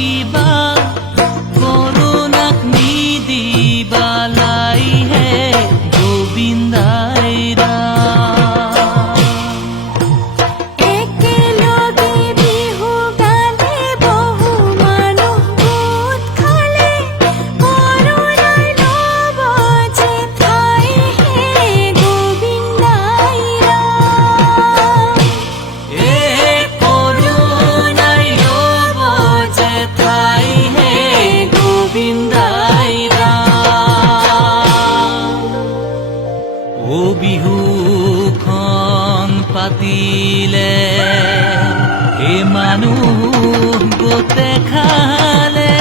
কিবা কৰোণাক নিদিবালাই হে গোবিন্দাই বিহুখন পাতিলে এ মানুহ গোটে খালে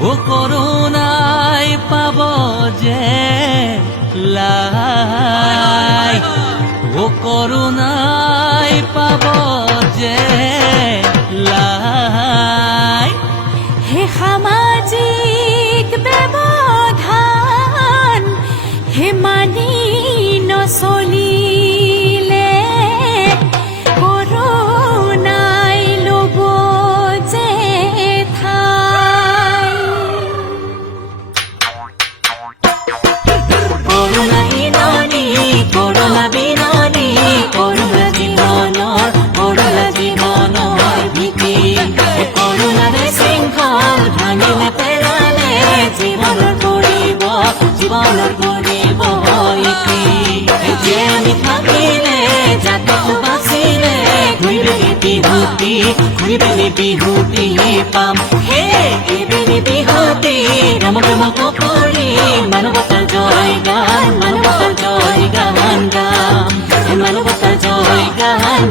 ও কৰোণাই পাব যে লাই ও কৰোণাই পাব যে লাই হে সামাজিক ব্যৱধান হে মানি নচলিলে কৰোণাই ল'ব যে ঠাই কৰোণা বিননি কৰোণা বিননি কৰোণা জীৱনৰ ভীতি কৰোণাৰে শৃংখল ভাঙিলে পেলালে জীৱনৰ কৰিব এতিয়া আমি থাকিলে জাতিটো বাচিলে ঘূৰি পেলি বিহুতি পাম হে এইবেলি বিহুতি ৰম কৰি মানৱতাৰ জয় গান গাম মানৱতাৰ জয় গান